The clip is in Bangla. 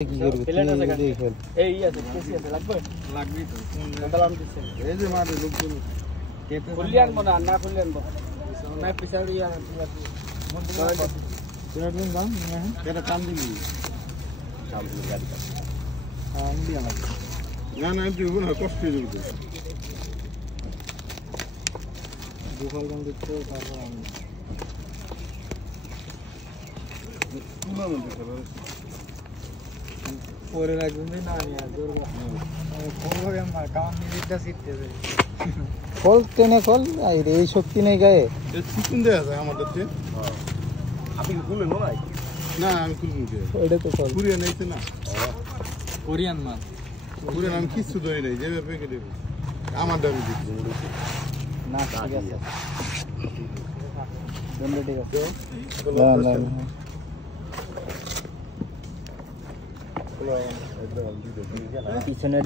কি করবে তুই খেল এই আছে কেসি আছে লাগবে তো দাম দিচ্ছে এই যে মারে লোকজন খুললি আনবো না খুললি আনবো না পিছাড়ি আর তোরা দিন দাম কেটা কাম দিবি গাড়ি আমি দিয়া না দিব না কষ্ট হয়ে যাবে দুফাল গান দিতে তারপর আমি তুলা মধ্যে পরে লাগবে না নিয়ে দরকার ফল হবে আমার কাম নিবিটা শিখতে হবে ফল টেনে ফল এই শক্তি নেই গায়ে চিকেন দেয়া যায় আমাদের তে আপনি কি খুলবেন ভাই না আমি খুলবো কে ওটা তো ফল কোরিয়ান আইছে না কোরিয়ান মাছ কোরিয়ান আমি কিছু ধরে নাই যেভাবে পেকে দেব আমার দামি দিচ্ছি না ঠিক আছে বন্ধ ঠিক আছে না পিছনে